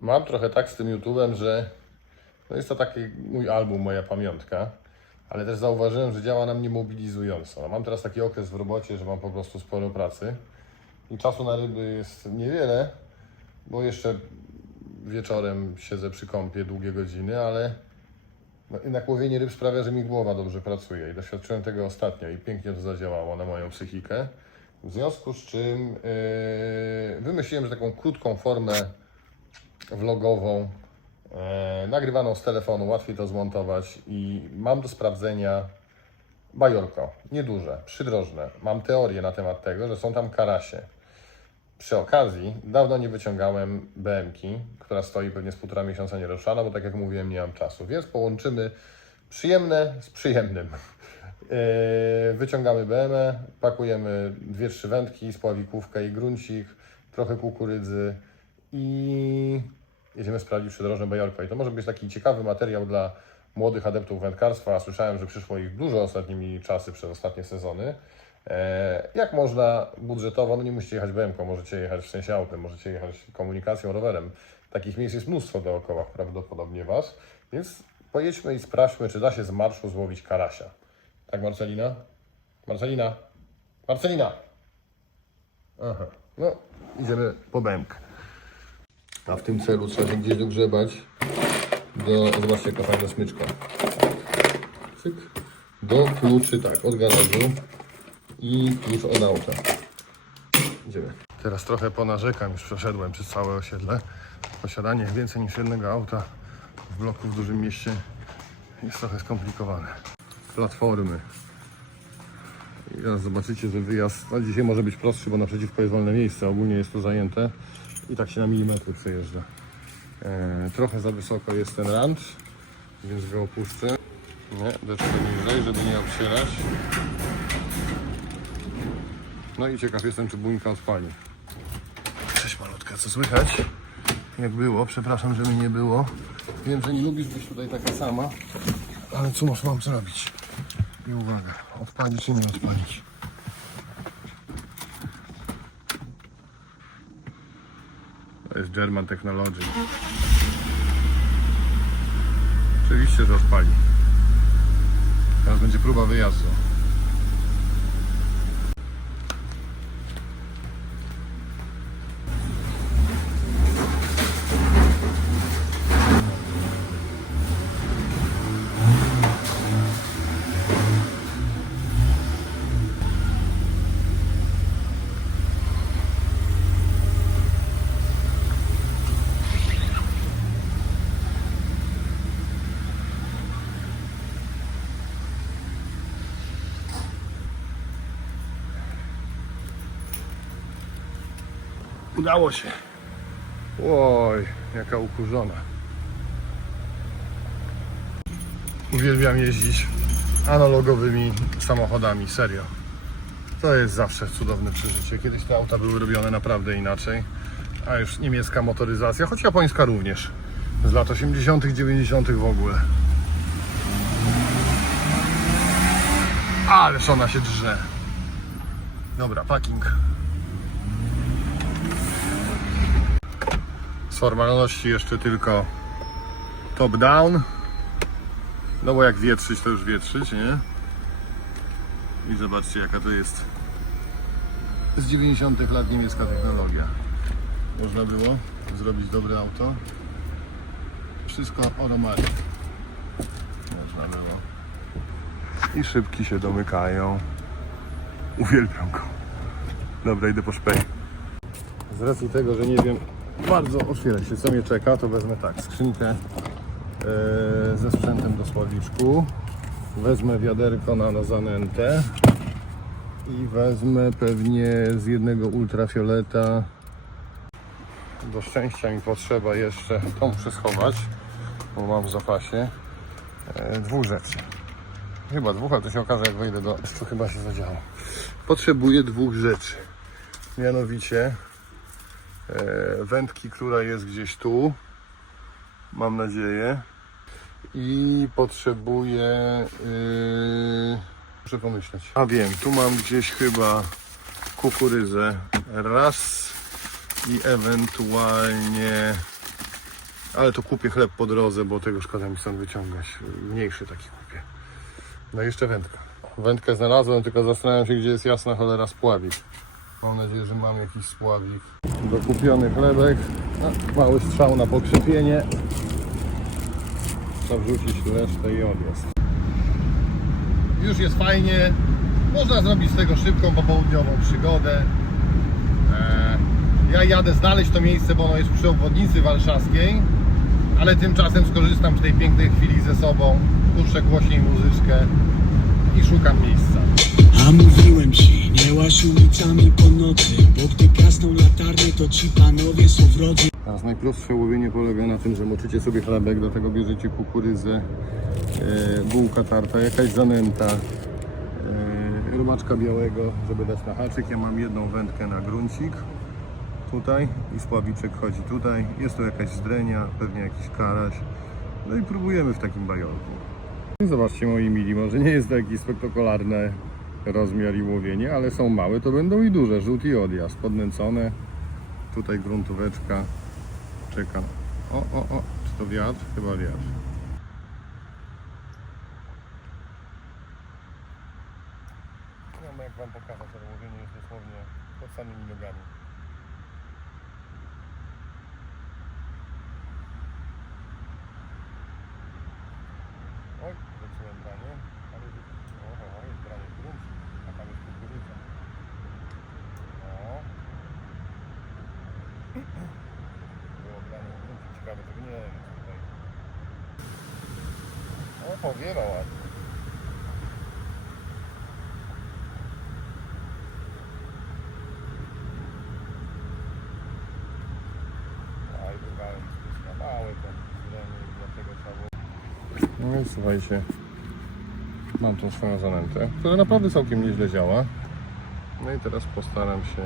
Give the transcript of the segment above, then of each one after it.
Mam trochę tak z tym YouTube'em, że no jest to taki mój album, moja pamiątka, ale też zauważyłem, że działa na mnie mobilizująco. No, mam teraz taki okres w robocie, że mam po prostu sporo pracy i czasu na ryby jest niewiele, bo jeszcze wieczorem siedzę przy kąpie długie godziny, ale no, jednak łowienie ryb sprawia, że mi głowa dobrze pracuje i doświadczyłem tego ostatnio i pięknie to zadziałało na moją psychikę. W związku z czym yy, wymyśliłem, że taką krótką formę vlogową, e, nagrywaną z telefonu, łatwiej to zmontować i mam do sprawdzenia bajorko, nieduże, przydrożne. Mam teorię na temat tego, że są tam karasie. Przy okazji, dawno nie wyciągałem BM-ki, która stoi pewnie z półtora miesiąca nieruszana, bo tak jak mówiłem, nie mam czasu, więc połączymy przyjemne z przyjemnym. Yy, Wyciągamy BM, pakujemy dwie, trzy wędki, spławikówkę i gruncik, trochę kukurydzy i jedziemy sprawdzić przydrożne bajorko. I to może być taki ciekawy materiał dla młodych adeptów wędkarstwa. Słyszałem, że przyszło ich dużo ostatnimi czasy, przez ostatnie sezony. E, Jak można budżetowo, no nie musicie jechać BM-ką, możecie jechać w sensie autem, możecie jechać komunikacją, rowerem. Takich miejsc jest mnóstwo dookoła, prawdopodobnie Was. Więc pojedźmy i sprawdźmy, czy da się z marszu złowić karasia. Tak, Marcelina? Marcelina? Marcelina! Aha, no idziemy po bębkę. A w tym celu trzeba się gdzieś dogrzebać do, zobaczcie jaka fajna smyczka. Cyk. Do kluczy, tak, od garażu i klucz od auta. Idziemy. Teraz trochę ponarzekam, już przeszedłem przez całe osiedle. Posiadanie więcej niż jednego auta w bloku w dużym mieście jest trochę skomplikowane. Platformy. Teraz zobaczycie, że wyjazd no dzisiaj może być prostszy, bo naprzeciwko jest wolne miejsce, ogólnie jest to zajęte i tak się na milimetry przejeżdża. E, trochę za wysoko jest ten ranch, więc go opuszczę. Nie, deczkę niżej, żeby nie obsierać. No i ciekaw jestem, czy buńka odpali. Cześć malutka, co słychać? Jak było? Przepraszam, że mi nie było. Wiem, że nie lubisz być tutaj taka sama, ale cóż mam zrobić? I uwaga, odpalić czy nie odpalić? To jest German Technology. Oczywiście, że odpali. Teraz będzie próba wyjazdu. Udało się. Oj, jaka ukurzona. Uwielbiam jeździć analogowymi samochodami, serio. To jest zawsze cudowne przeżycie. Kiedyś te auta były robione naprawdę inaczej, a już niemiecka motoryzacja, choć japońska również. Z lat 80., 90. w ogóle. Ależ ona się drze. Dobra, parking. Z formalności jeszcze tylko top down. No bo jak wietrzyć, to już wietrzyć, nie? I zobaczcie jaka to jest z 90 lat niemiecka technologia. Można było zrobić dobre auto. Wszystko oromali. Można było. I szybki się domykają. Uwielbiam go. Dobra, idę po szpej. Z racji tego, że nie wiem bardzo otwierać się, co mnie czeka, to wezmę tak, skrzynkę e, ze sprzętem do sławiczku. Wezmę wiaderko na, na zanętę i wezmę pewnie z jednego ultrafioleta. Do szczęścia mi potrzeba jeszcze tą przeschować, bo mam w zapasie e, dwóch rzeczy. Chyba dwóch, ale to się okaże jak wejdę do... To chyba się zadziało. Potrzebuję dwóch rzeczy. Mianowicie wędki, która jest gdzieś tu, mam nadzieję. I potrzebuję, yy, muszę pomyśleć. A wiem, tu mam gdzieś chyba kukurydzę. Raz i ewentualnie Ale to kupię chleb po drodze, bo tego szkoda mi stąd wyciągać. Mniejszy taki kupię. No i jeszcze wędka. Wędkę znalazłem, tylko zastanawiam się, gdzie jest jasna cholera spławik. Mam nadzieję, że mam jakiś spławik. Dokupiony chlebek. A, mały strzał na pokrzepienie. Trzeba wrzucić resztę i odjazd. Już jest fajnie. Można zrobić z tego szybką popołudniową przygodę. Eee, Ja jadę znaleźć to miejsce, bo ono jest przy obwodnicy warszawskiej, ale tymczasem skorzystam z tej pięknej chwili ze sobą, puszczę głośniej muzyczkę i szukam miejsca. A mówiłem ci, nie łaź ulicami po nocy Bo gdy gasną latarnie, to ci panowie są wrodzy Teraz najprostsze łowienie polega na tym, że moczycie sobie chlebek, do tego bierzecie kukurydzę, e, bułka tarta, jakaś zanęta, e, rumaczka białego, żeby dać na haczyk. Ja mam jedną wędkę na gruncik tutaj i spławiczek chodzi tutaj. Jest tu jakaś zdrenia, pewnie jakiś karaś. No i próbujemy w takim bajorku. I Zobaczcie moi mili, może nie jest to jakiś spektakularny rozmiar i łowienie, ale są małe, to będą i duże, rzut i odjazd, podnęcone. Tutaj gruntóweczka czeka. O, o, o, czy to wiatr? Chyba wiatr. Wiem jak Wam pokazać, ale łowienie jest dosłownie pod samymi nogami. Oj, zepsułem branie, ale o, o, o, jest branie grunt, a tam jest kukurydza. O. Było branie w gruncie, ciekawe, tego nie wiem tutaj. O, powiewa ładnie. No i słuchajcie, mam tą swoją zanętę, która naprawdę całkiem nieźle działa. No i teraz postaram się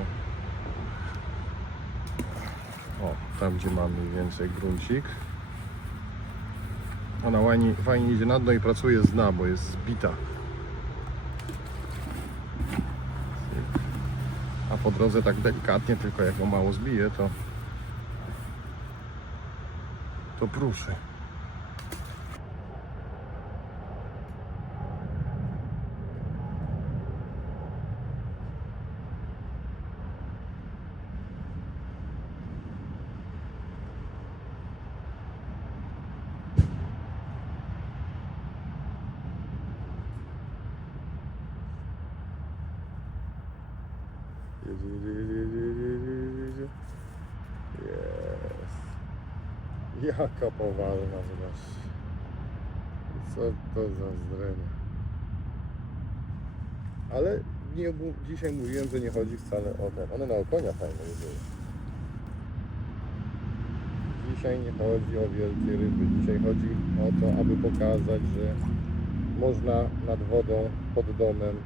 o, tam gdzie mam więcej gruncik. Ona fajnie, fajnie idzie na dno i pracuje z dna, bo jest zbita. A po drodze tak delikatnie, tylko jak ją mało zbije, to to pruszy. Jest. Jaka poważna, zobaczcie. Co to za zdrenia. Ale nie, dzisiaj mówiłem, że nie chodzi wcale o ten. One na okonia fajne były. Dzisiaj nie chodzi o wielkie ryby. Dzisiaj chodzi o to, aby pokazać, że można nad wodą, pod domem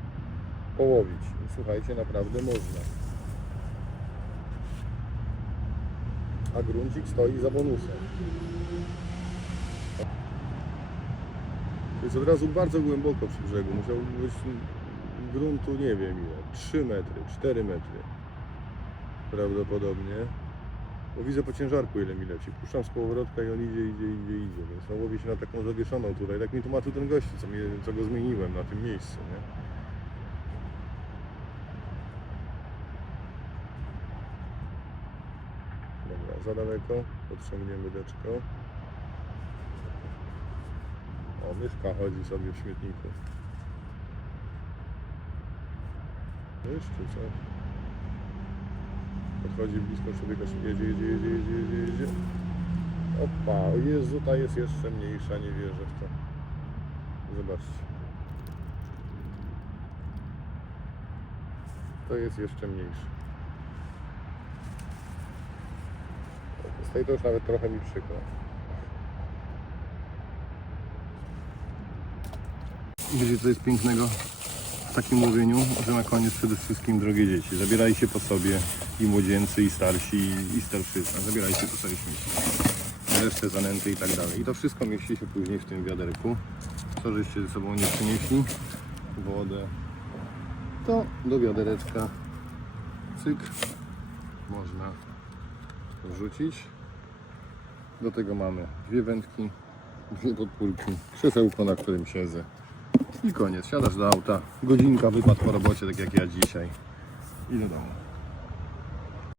połowić. I słuchajcie, naprawdę można. A gruncik stoi za bonusem. Jest od razu bardzo głęboko przy brzegu. Musiał być gruntu, nie wiem ile, 3 metry, 4 metry. Prawdopodobnie. Bo widzę po ciężarku ile mi leci. Puszczam z powrotka i on idzie, idzie, idzie, idzie. Więc no, łowię się na taką zawieszoną tutaj. Tak mi tłumaczył ten gościu, co, mnie, co go zmieniłem na tym miejscu. Nie? Dobra, za daleko. Podciągniemy deczko. O, myszka chodzi sobie w śmietniku. Jeszcze coś. Podchodzi blisko człowieka, jedzie, jedzie, jedzie, jedzie, jedzie, jedzie. Opa, o Jezu, ta jest jeszcze mniejsza, nie wierzę w to. Zobaczcie. To jest jeszcze mniejsze. Tej to już nawet trochę mi przykro. Wiecie co jest pięknego w takim łowieniu? Że na koniec przede wszystkim, drogie dzieci, zabierajcie po sobie i młodzieńcy, i starsi, i, i. Zabierajcie po sobie śmieci. Resztę zanęty i tak dalej. I to wszystko mieści się później w tym wiaderku. Co żeście ze sobą nie przynieśli? Wodę. To do wiadereczka cyk można wrzucić Do tego mamy dwie wędki, dwie podpórki, krzesełko, na którym siedzę. I koniec. Siadasz do auta, godzinka wypad po robocie, tak jak ja dzisiaj. I do domu.